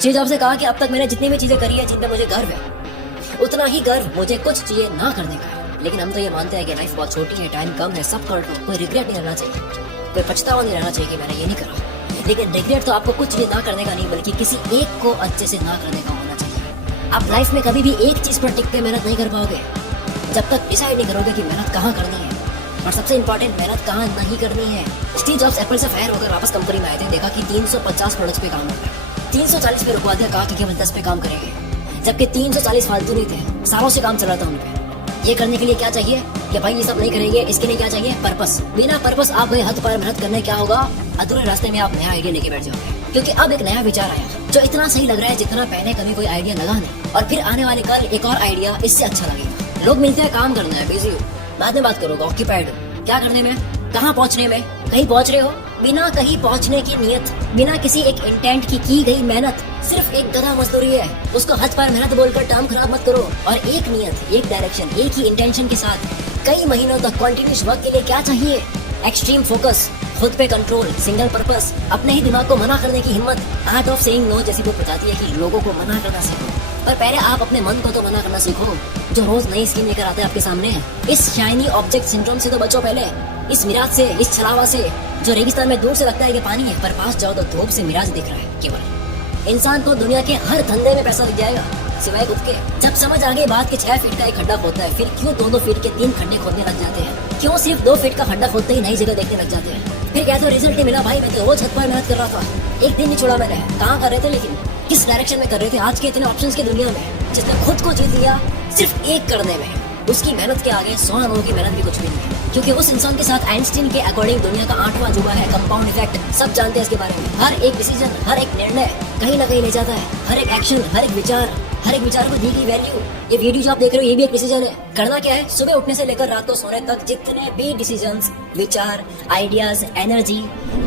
Steve jobs ने कहा कि अब तक मैंने जितनी भी चीजें करी है जिन पे मुझे गर्व है, उतना ही गर्व मुझे कुछ चीजें ना करने का है। लेकिन हम तो ये मानते हैं कि लाइफ बहुत छोटी है, टाइम कम है, सब कर लो, कोई रिग्रेट नहीं रहना चाहिए, कोई पछतावा नहीं रहना चाहिए कि मैंने ये नहीं करा। लेकिन रिग्रेट तो आपको कुछ चीजें ना करने का नहीं, बल्कि किसी एक को अच्छे से ना करने का होना चाहिए। आप लाइफ में कभी भी एक चीज पर टिक के मेहनत नहीं कर पाओगे जब तक डिसाइड नहीं करोगे कि मेहनत कहाँ करनी है, और सबसे इंपॉर्टेंट मेहनत कहाँ नहीं करनी है। स्टीव जॉब्स एप्पल से फायर होकर वापस कंपनी में आए थे, देखा कि 350 प्रोडक्ट्स पे काम हो रहा है, 340 पे रुकवा दिया, कहा कि केवल 10 पे काम करेंगे, जबकि 340 फालतू नहीं थे, सालों से काम चल रहा था उन पे। ये करने के लिए क्या चाहिए कि भाई ये सब नहीं करेंगे, इसके लिए क्या चाहिए, पर्पस। बिना पर्पस आप गए हद पर मेहनत करने, क्या होगा, अधूरे रास्ते में आप नया आइडिया लेके बैठ जाओगे, क्योंकि अब एक नया विचार आया जो इतना सही लग रहा है जितना पहले कभी कोई आइडिया लगा नहीं, और फिर आने वाले कल एक और आइडिया इससे अच्छा लगेगा। लोग मिलते हैं, काम करना है, बिजी हो, बाद में बात करोगे, ऑक्यूपाइड हो, क्या करने में, कहाँ पहुँचने में, कहीं पहुँच रहे हो, बिना कहीं पहुँचने की नियत, बिना किसी एक इंटेंट की गई मेहनत, सिर्फ एक गधा मजदूरी है, उसको हद पर मेहनत बोलकर टाइम खराब मत करो। और एक नियत, एक डायरेक्शन, एक ही इंटेंशन के साथ कई महीनों तक कॉन्टिन्यूस वर्क के लिए क्या चाहिए, एक्सट्रीम फोकस, खुद पे कंट्रोल, सिंगल पर्पस, अपने ही दिमाग को मना करने की हिम्मत। आर्ट ऑफ सेइंग नो जैसी बुक बताती है कि लोगों को मना करना सीखो, पर पहले आप अपने मन को तो मना करना सीखो, जो रोज नई स्कीम लेकर आते हैं आपके सामने। इस शाइनी ऑब्जेक्ट सिंड्रोम से तो बचो पहले, इस मिराज से, इस छलावा से, जो रेगिस्तान में दूर से लगता है कि पानी है, पर पास जाओ तो धूप से मिराज दिख रहा है केवल। इंसान को दुनिया के हर धंधे में पैसा दिख जाएगा सिवाय खुद के। जब समझ आ गई बात कि 6 फीट का एक खड्डा खोदता है, फिर क्यों 2-2 फीट के 3 खड्डे खोदने लग जाते हैं, क्यों सिर्फ 2 फीट का खड्डा खोदते ही नई जगह देखने लग जाते हैं। फिर क्या तो रिजल्ट नहीं मिला, भाई मैं तो रोज छत पर मेहनत कर रहा था, एक दिन नहीं छोड़ा मैंने, कहाँ कर रहे थे, लेकिन किस डायरेक्शन में कर रहे थे। आज के इतने ऑप्शंस की दुनिया में जिसने खुद को जीत लिया सिर्फ एक करने में, उसकी मेहनत के आगे 100 लोगों की मेहनत भी कुछ भी नहीं है, क्योंकि उस इंसान के साथ आइंस्टीन के अकॉर्डिंग दुनिया का 8वां अजूबा है कंपाउंड इफेक्ट। सब जानते हैं इसके बारे में। हर एक डिसीजन, हर एक निर्णय कहीं ना कहीं ले जाता है, हर एक एक्शन, हर एक विचार को दी गई वैल्यू। ये वीडियो जो आप देख रहे हो ये भी एक डिसीजन है। करना क्या है, सुबह उठने से लेकर रात को सोने तक जितने भी डिसीजंस, विचार, आइडियाज, एनर्जी,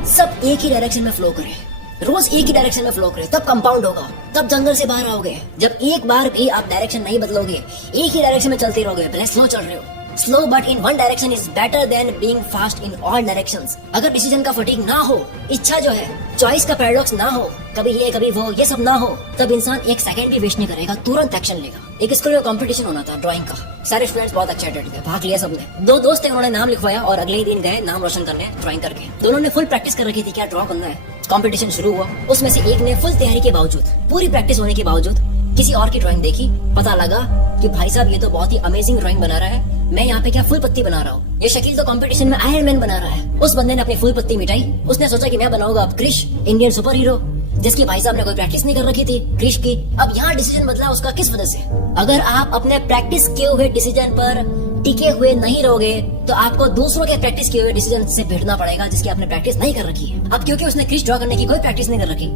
सब एक ही डायरेक्शन में फ्लो करें, रोज एक ही डायरेक्शन में फ्लो करें, तब कंपाउंड होगा, तब जंगल से बाहर आओगे। जब एक बार भी आप डायरेक्शन नहीं बदलोगे, एक ही डायरेक्शन में चलते रहोगे, भले स्लो चल रहे हो, slow but in one direction is better than being fast in all directions. अगर डिसीजन का फटीग ना हो, इच्छा जो है, चॉइस का पैराडॉक्स ना हो, कभी ये कभी वो, ये सब ना हो, तब इंसान एक सेकंड भी वेस्ट नहीं करेगा, तुरंत एक्शन लेगा। एक स्कूल में कंपटीशन होना था ड्राइंग का, सारे स्टूडेंट्स बहुत एक्साइटेड थे, भाग लिया सबने। 2 दोस्त थे, उन्होंने नाम लिखवाया और अगले ही दिन गए नाम रोशन करने ड्राइंग करके। दोनों ने फुल प्रैक्टिस कर रखी थी क्या ड्रॉ करना है। कंपटीशन शुरू हुआ, उसमें से एक ने फुल तैयारी के बावजूद, पूरी प्रैक्टिस होने के बावजूद किसी और की ड्राइंग देखी, पता लगा कि भाई साहब ये तो बहुत ही अमेजिंग ड्राइंग बना रहा है, मैं यहाँ पे क्या फुल पत्ती बना रहा हूँ, ये शकील तो कंपटीशन में आयरन मैन बना रहा है। उस बंदे ने अपनी फुल पत्ती मिटाई, उसने सोचा कि मैं बनाऊंगा अब क्रिश, इंडियन सुपर हीरो, जिसकी भाई साहब ने कोई प्रैक्टिस नहीं कर रखी थी क्रिश की। अब यहाँ डिसीजन बदला उसका किस वजह से? अगर आप अपने प्रैक्टिस किए हुए डिसीजन पर टिके हुए नहीं रहोगे तो आपको दूसरों के प्रैक्टिस किए हुए डिसीजन से भिड़ना पड़ेगा जिसकी आपने प्रैक्टिस नहीं कर रखी है। अब क्योंकि उसने क्रिश ड्रॉ करने की कोई प्रैक्टिस नहीं कर रखी,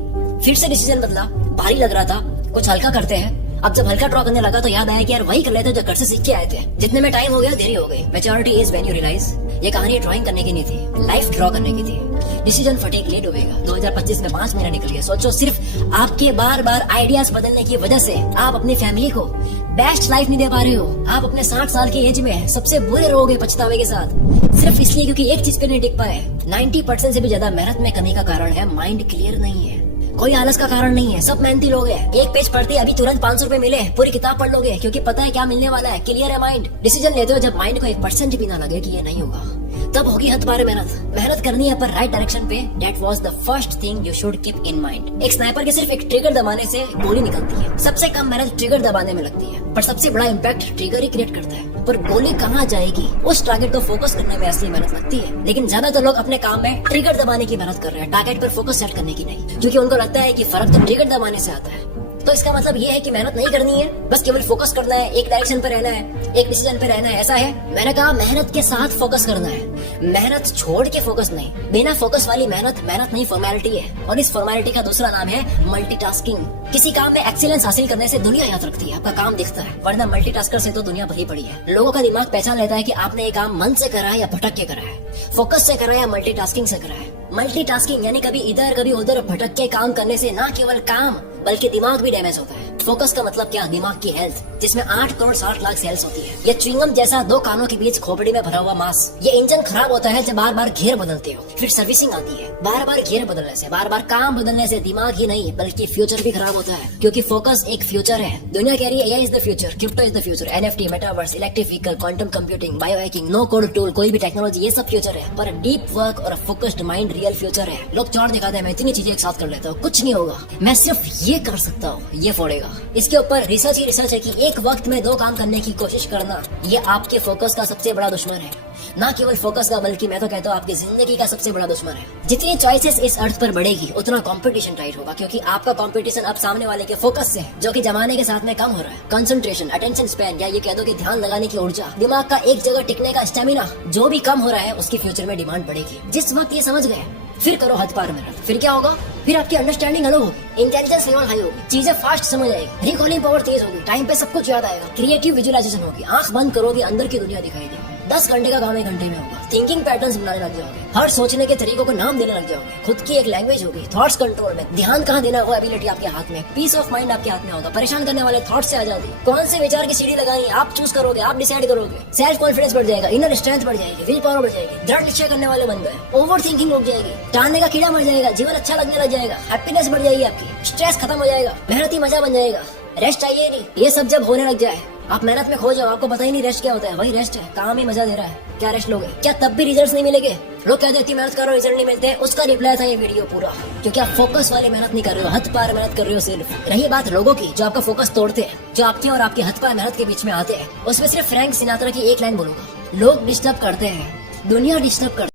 फिर से डिसीजन बदला, भारी लग रहा था, कुछ हल्का करते हैं। अब जब हल्का ड्रॉ करने लगा तो याद आया कि यार वही कर लेते जो घर से सीख के आए थे। जितने में टाइम हो गया देरी हो गई। Maturity is when you realize ये कहानी ड्राइंग करने की नहीं थी, लाइफ ड्रॉ करने की थी। Decision fatigue late डूबेगा। 2025 में 5 महीना निकल गया। सोचो सिर्फ आपके बार बार आइडियाज बदलने की वजह से आप अपनी फैमिली को बेस्ट लाइफ नहीं दे पा रहे हो। आप अपने 60 साल की एज में सबसे बुरे रहोगे पछतावे के साथ, सिर्फ इसलिए क्योंकि एक चीज पे नहीं टिक पाए। 90% से भी ज्यादा मेहनत में कमी का कारण है माइंड क्लियर नहीं है, कोई आलस का कारण नहीं है। सब मेहनती लोग हैं, एक पेज पढ़ते अभी तुरंत 500 रुपए मिले, पूरी किताब पढ़ लोगे क्योंकि पता है क्या मिलने वाला है, क्लियर है माइंड। डिसीजन लेते हो जब माइंड को 1% भी ना लगे कि ये नहीं होगा, तब होगी हद बारे मेहनत करनी है पर राइट डायरेक्शन पे। That was the first thing you should keep in mind. एक स्नाइपर के सिर्फ एक ट्रिगर दबाने से गोली निकलती है। सबसे कम मेहनत ट्रिगर दबाने में लगती है, पर सबसे बड़ा इम्पैक्ट ट्रिगर ही क्रिएट करता है। पर गोली कहाँ जाएगी, उस टारगेट को फोकस करने में असली मेहनत लगती है। लेकिन ज्यादातर लोग अपने काम में ट्रिगर दबाने की मेहनत कर रहे हैं, टारगेट पर फोकस सेट करने की नहीं, क्योंकि उनको लगता है कि फर्क तो ट्रिगर दबाने से आता है। तो इसका मतलब ये है कि मेहनत नहीं करनी है, बस केवल फोकस करना है, एक डायरेक्शन पे रहना है, एक डिसीजन पे रहना है, ऐसा है। मैंने कहा मेहनत के साथ फोकस करना है, मेहनत छोड़ के फोकस नहीं। बिना फोकस वाली मेहनत नहीं, फॉर्मेलिटी है। और इस फॉर्मेलिटी का दूसरा नाम है मल्टीटास्किंग। किसी काम में एक्सीलेंस हासिल करने से दुनिया याद रखती है, आपका काम दिखता है, वरना मल्टीटास्कर से तो दुनिया भरी पड़ी है। लोगों का दिमाग पहचान लेता है कि आपने ये काम मन से करा है या भटक के करा है, फोकस से करा है या मल्टीटास्किंग से करा है। मल्टीटास्किंग यानी कभी इधर कभी उधर भटक के काम करने से न केवल काम बल्कि दिमाग भी डैमेज होता है। फोकस का मतलब क्या? दिमाग की हेल्थ, जिसमें 8 करोड़ 60 लाख सेल्स होती है। ये च्युइंगम जैसा 2 कानों के बीच खोपड़ी में भरा हुआ मांस। ये इंजन खराब होता है जब बार बार गियर बदलते हो। फिर सर्विसिंग आती है। बार बार गियर बदलने से, बार बार काम बदलने से दिमाग ही नहीं बल्कि फ्यूचर भी खराब होता है, क्योंकि फोकस एक फ्यूचर है। दुनिया कह रही है AI is the future, crypto is the future, NFT, metaverse, electric vehicle, quantum computing, bio hacking, no code tool, कोई भी टेक्नोलॉजी, ये सब फ्यूचर है। पर डीप वर्क और फोकस्ड माइंड रियल फ्यूचर है। लोग चौड़ दिखाते हैं मैं इतनी चीजें एक साथ कर लेता हूँ, कुछ नहीं होगा, मैं सिर्फ ये कर सकता हूँ, ये फोड़ेगा। इसके ऊपर रिसर्च ही रिसर्च है कि एक वक्त में 2 काम करने की कोशिश करना, ये आपके फोकस का सबसे बड़ा दुश्मन है। ना केवल फोकस का बल्कि मैं तो कहता हूँ आपकी जिंदगी का सबसे बड़ा दुश्मन है। जितनी चॉइसेस इस अर्थ पर बढ़ेगी उतना कंपटीशन टाइट होगा, क्योंकि आपका कंपटीशन अब सामने वाले के फोकस से है, जो कि जमाने के साथ में कम हो रहा है। कंसंट्रेशन, अटेंशन स्पैन, या ये कह दो कि ध्यान लगाने की ऊर्जा, दिमाग का एक जगह टिकने का स्टेमिना जो भी कम हो रहा है उसकी फ्यूचर में डिमांड बढ़ेगी। जिस वक्त ये समझ गए फिर करो हद पार मेरा। फिर क्या होगा? फिर आपकी अंडरस्टैंडिंग अलग होगी, इंटेलिजेंस लेवल हाई होगी, चीजें फास्ट समझ आएगी, रिकॉलिंग पावर तेज होगी, टाइम पे सब कुछ याद आएगा, क्रिएटिव विजुअलाइजेशन होगी, आंख बंद करोगे अंदर की दुनिया दिखाई देगी। 10 घंटे का काम 1 घंटे में होगा। थिंकिंग पैटर्न्स बनाने लग जाओगे, हर सोचने के तरीकों को नाम देने लग जाओगे, खुद की एक लैंग्वेज होगी, थॉट्स कंट्रोल में, ध्यान कहाँ देना वो एबिलिटी आपके हाथ में, पीस ऑफ माइंड आपके हाथ में होगा, परेशान करने वाले थॉट्स से आजादी, कौन से विचार की सीढ़ी लगाई आप चूज करोगे, आप डिसाइड करोगे, सेल्फ कॉन्फिडेंस बढ़ जाएगा, इनर स्ट्रेंथ बढ़ जाएगी, विल पावर बढ़ जाएगी, दृढ़ निश्चय करने वाले बन गए, ओवर थिंकिंग रुक जाएगी, टालने का कीड़ा मर जाएगा, जीवन अच्छा लगने लग जाएगा, हैप्पीनेस बढ़ जाएगी आपकी, स्ट्रेस खत्म हो जाएगा, मेहनती मजा बन जाएगा, रेस्ट चाहिए नहीं। ये सब जब होने लग जाए आप मेहनत में खो जाओ, आपको पता ही नहीं रेस्ट क्या होता है। वही रेस्ट है, काम ही मजा दे रहा है, क्या रेस्ट लोगे? क्या तब भी रिजल्ट्स नहीं मिलेंगे? लोग कहते हैं मेहनत करो रिजल्ट नहीं मिलते, उसका रिप्लाई था ये वीडियो पूरा, क्योंकि आप फोकस वाली मेहनत नहीं कर रहे हो, हद पार मेहनत कर रहे हो सिर्फ। रही बात लोगों की जो आपका फोकस तोड़ते हैं, जो आपके और आपके हद पार मेहनत के बीच में आते हैं, उसमें सिर्फ फ्रैंक सिनात्रा की एक लाइन बोलूंगा, लोग डिस्टर्ब करते हैं, दुनिया डिस्टर्ब करती है।